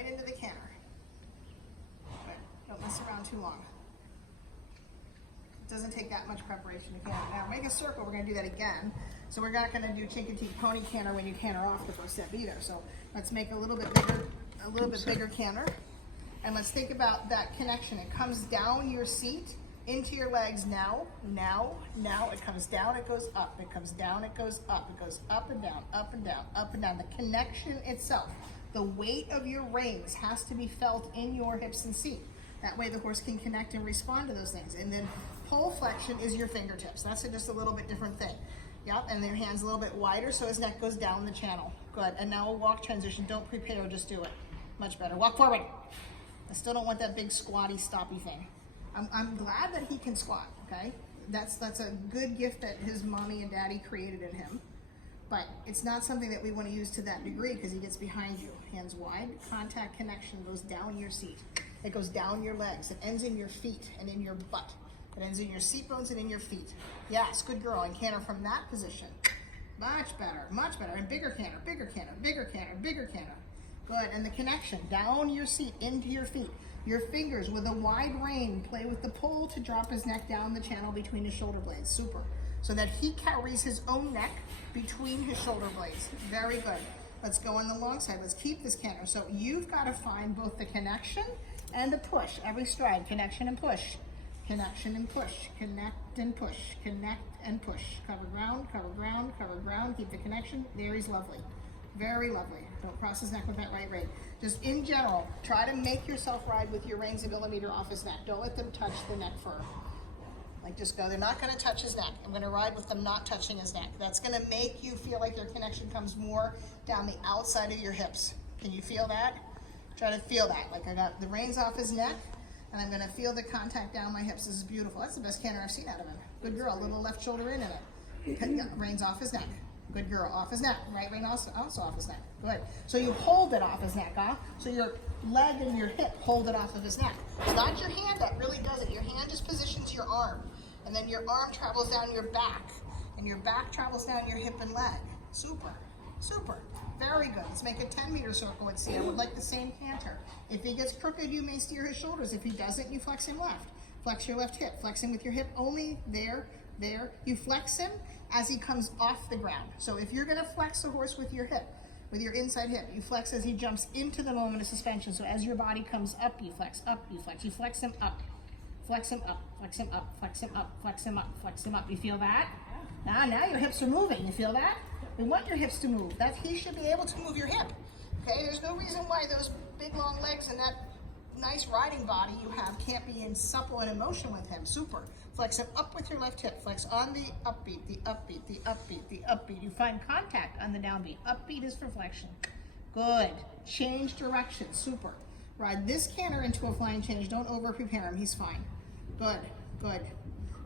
right into the canter. Good. Don't mess around too long. It doesn't take that much preparation to canter. Now make a circle, we're gonna do that again. So we're not gonna do Chincoteague pony canter when you canter off the first step either. So let's make a little bit bigger canter. And let's think about that connection. It comes down your seat into your legs now. It comes down, it goes up. It comes down, it goes up. It goes up and down, up and down, up and down. The connection itself, the weight of your reins has to be felt in your hips and seat. That way the horse can connect and respond to those things. And then pole flexion is your fingertips. That's just a little bit different thing. Yep, and their hand's a little bit wider so his neck goes down the channel. Good, and now a walk transition. Don't prepare, just do it. Much better. Walk forward. I still don't want that big squatty stoppy thing. I'm glad that he can squat, okay? That's a good gift that his mommy and daddy created in him. But it's not something that we want to use to that degree because he gets behind you. Hands wide, contact connection goes down your seat. It goes down your legs. It ends in your feet and in your butt. It ends in your seat bones and in your feet. Yes, good girl. And canter from that position. Much better, much better. And bigger canter, bigger canter, bigger canter, bigger canter. Good, and the connection down your seat into your feet. Your fingers with a wide rein play with the pole to drop his neck down the channel between his shoulder blades. Super. So that he carries his own neck between his shoulder blades. Very good. Let's go on the long side. Let's keep this canter. So you've got to find both the connection and the push. Every stride, connection and push. Connection and push. Connect and push. Connect and push. Cover ground, cover ground, cover ground. Keep the connection. There he's lovely. Very lovely. Don't cross his neck with that right rein. Just in general, try to make yourself ride with your reins a millimeter off his neck. Don't let them touch the neck fur. Like just go, they're not gonna touch his neck. I'm gonna ride with them not touching his neck. That's gonna make you feel like your connection comes more down the outside of your hips. Can you feel that? Try to feel that. Like I got the reins off his neck and I'm gonna feel the contact down my hips. This is beautiful. That's the best canter I've seen out of him. Good girl, little left shoulder in it. Reins off his neck. Good girl, off his neck. Right rein also off his neck. Good. So you hold it off his neck, huh? So your leg and your hip hold it off of his neck. Not your hand that really does it. Your hand just positions your arm. And then your arm travels down your back. And your back travels down your hip and leg. Super. Super. Very good. Let's make a 10-meter circle and see. I would like the same canter. If he gets crooked, you may steer his shoulders. If he doesn't, you flex him left. Flex your left hip. Flex him with your hip only. There. You flex him as he comes off the ground. So if you're gonna flex the horse with your hip, with your inside hip, you flex as he jumps into the moment of suspension. So as your body comes up, you flex up, you flex. You flex him up, flex him up, flex him up, flex him up, flex him up, flex him up. You feel that? Now your hips are moving. You feel that? We want your hips to move. That he should be able to move your hip. Okay, there's no reason why those big long legs and that nice riding body you have can't be in supple and in motion with him. Super. Flex him up with your left hip. Flex on the upbeat, the upbeat, the upbeat, the upbeat. You find contact on the downbeat. Upbeat is for flexion. Good. Change direction. Super. Ride this canter into a flying change. Don't over prepare him. He's fine. Good. Good.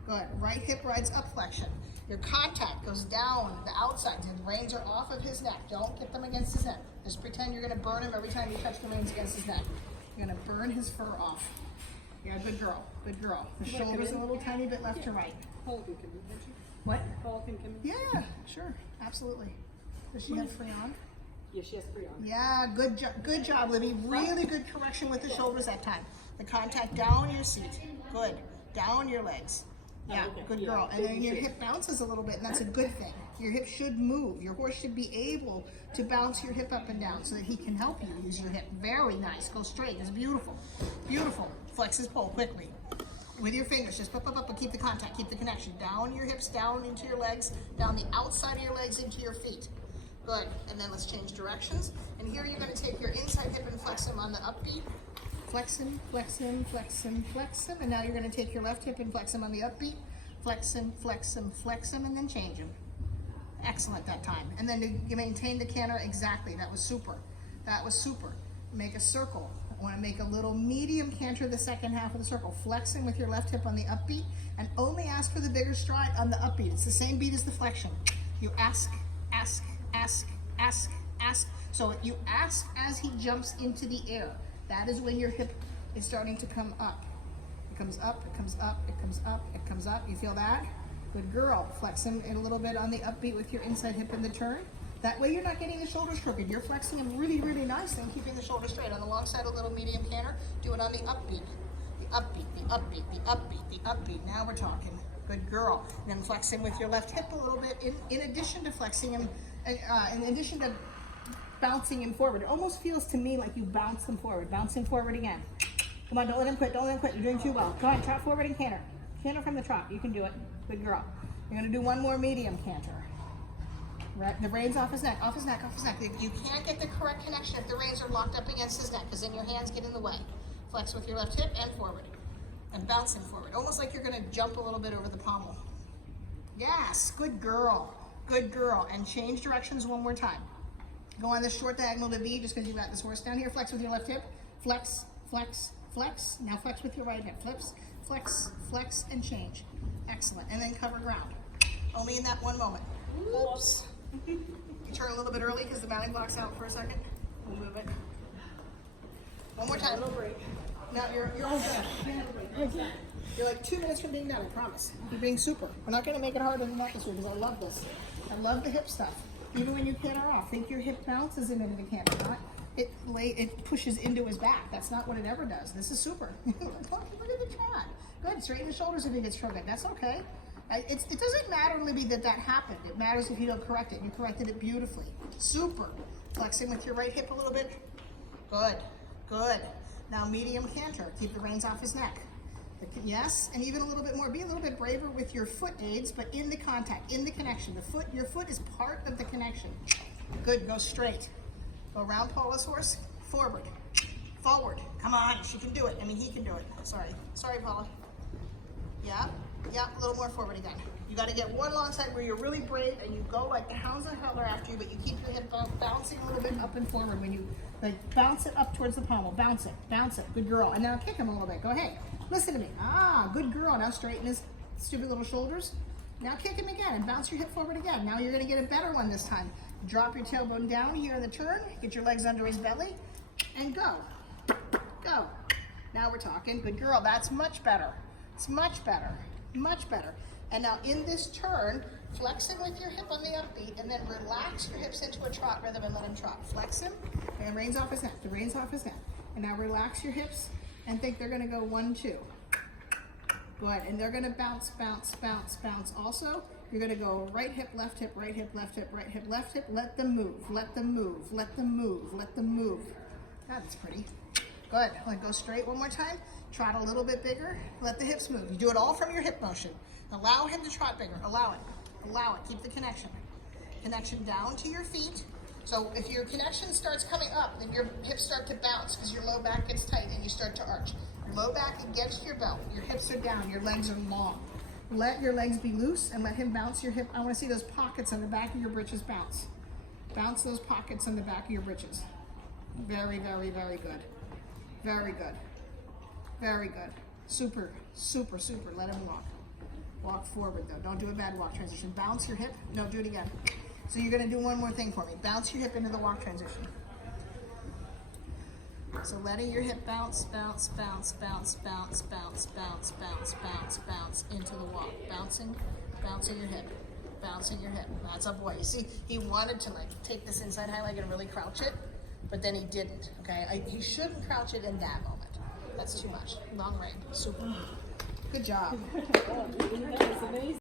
Good. Right hip rides up flexion. Your contact goes down the outside. The reins are off of his neck. Don't get them against his neck. Just pretend you're going to burn him every time you touch the reins against his neck. You're going to burn his fur off. Yeah, good girl. Good girl. The shoulder's a little tiny bit left to right. Paul can come in, don't you? What? Paul can come in? Yeah, sure. Absolutely. Does she have free on? Yeah, she has free on. Yeah, good job, Libby. Really good correction with the shoulders that time. The contact down your seat. Good. Down your legs. Yeah, good girl. And then your hip bounces a little bit, and that's a good thing. Your hip should move. Your horse should be able to bounce your hip up and down so that he can help you use your hip. Very nice. Go straight. It's beautiful. Beautiful. Flex his pole quickly. With your fingers, just up, but keep the contact, keep the connection. Down your hips, down into your legs, down the outside of your legs into your feet. Good. And then let's change directions. And here you're going to take your inside hip and flex him on the upbeat. Flex him, flex him, flex him, flex him. And now you're going to take your left hip and flex him on the upbeat. Flex him, flex him, flex him, and then change him. Excellent that time. And then you maintain the canter exactly. That was super. That was super. Make a circle. I want to make a little medium canter the second half of the circle. Flexing with your left hip on the upbeat and only ask for the bigger stride on the upbeat. It's the same beat as the flexion. You ask, ask, ask, ask, ask. So you ask as he jumps into the air. That is when your hip is starting to come up. It comes up, it comes up, it comes up, it comes up. You feel that? Good girl. Flex him in a little bit on the upbeat with your inside hip in the turn. That way you're not getting the shoulders crooked. You're flexing them really, really nicely and keeping the shoulders straight. On the long side, a little medium canter. Do it on the upbeat. The upbeat, the upbeat, the upbeat, the upbeat. Now we're talking. Good girl. And then flexing with your left hip a little bit in addition to flexing him, in addition to bouncing him forward. It almost feels to me like you bounce them forward. Bounce him forward again. Come on, don't let him quit. Don't let him quit. You're doing too well. Go ahead, trot forward and canter. Canter from the trot. You can do it. Good girl. You're going to do one more medium canter. Right, the reins off his neck, off his neck, off his neck. You can't get the correct connection if the reins are locked up against his neck, because then your hands get in the way. Flex with your left hip and forward. And bouncing forward. Almost like you're going to jump a little bit over the pommel. Yes, good girl. Good girl. And change directions one more time. Go on this short diagonal to V, just because you've got this horse down here. Flex with your left hip. Flex, flex, flex. Now flex with your right hip. Flips, flex, flex, and change. Excellent. And then cover ground. Only in that one moment. Oops. You turn a little bit early because the mounting block's out for a second. We'll move it. One more time. Now you're all done. You're like 2 minutes from being done, I promise. You're being super. We're not going to make it harder than that this week because I love this. I love the hip stuff. Even when you canter off, think your hip bounces into the canter, not it pushes into his back. That's not what it ever does. This is super. Look at the trot. Good. Straighten the shoulders if he gets crooked. That's okay. It doesn't matter, Libby, that happened. It matters if you don't correct it. You corrected it beautifully. Super. Flexing with your right hip a little bit. Good. Good. Now medium canter. Keep the reins off his neck. Yes, and even a little bit more. Be a little bit braver with your foot aids, but in the contact, in the connection. Your foot is part of the connection. Good. Go straight. Go around Paula's horse. Forward. Forward. Come on. She can do it. I mean, he can do it. Sorry. Sorry, Paula. Yeah. Yeah, a little more forward again. You got to get one long side where you're really brave and you go like the hounds of hell are after you, but you keep your hip bouncing a little bit up and forward when you like bounce it up towards the pommel. Bounce it, bounce it. Good girl. And now kick him a little bit. Go ahead. Listen to me. Ah, good girl. Now straighten his stupid little shoulders. Now kick him again and bounce your hip forward again. Now you're going to get a better one this time. Drop your tailbone down here in the turn. Get your legs under his belly and go. Go. Now we're talking. Good girl. That's much better. It's much better. Much better. And now in this turn, flexing with your hip on the upbeat and then relax your hips into a trot rhythm and let him trot. Flex him and reins off his neck. The reins off his neck. And now relax your hips and think they're going to go 1, 2. Good. And they're going to bounce, bounce, bounce, bounce also. You're going to go right hip, left hip, right hip, left hip, right hip, left hip. Let them move. Let them move. Let them move. Let them move. That's pretty. Good. Go straight one more time. Trot a little bit bigger. Let the hips move. You do it all from your hip motion. Allow him to trot bigger. Allow it. Allow it. Keep the connection. Connection down to your feet. So if your connection starts coming up, then your hips start to bounce because your low back gets tight and you start to arch. Your low back against your belt. Your hips are down. Your legs are long. Let your legs be loose and let him bounce your hip. I want to see those pockets on the back of your britches bounce. Bounce those pockets on the back of your britches. Very, very, very good. Very good. Very good. Super, super, super. Let him walk. Walk forward though. Don't do a bad walk transition. Bounce your hip. No, do it again. So you're going to do one more thing for me. Bounce your hip into the walk transition. So letting your hip bounce, bounce, bounce, bounce, bounce, bounce, bounce, bounce, bounce, bounce into the walk. Bouncing, bouncing your hip. Bouncing your hip. That's a boy. You see, he wanted to like take this inside high leg and really crouch it, but then he didn't. Okay, he shouldn't crouch it in that moment. That's too much. Long rein. Super. Good job. That was amazing.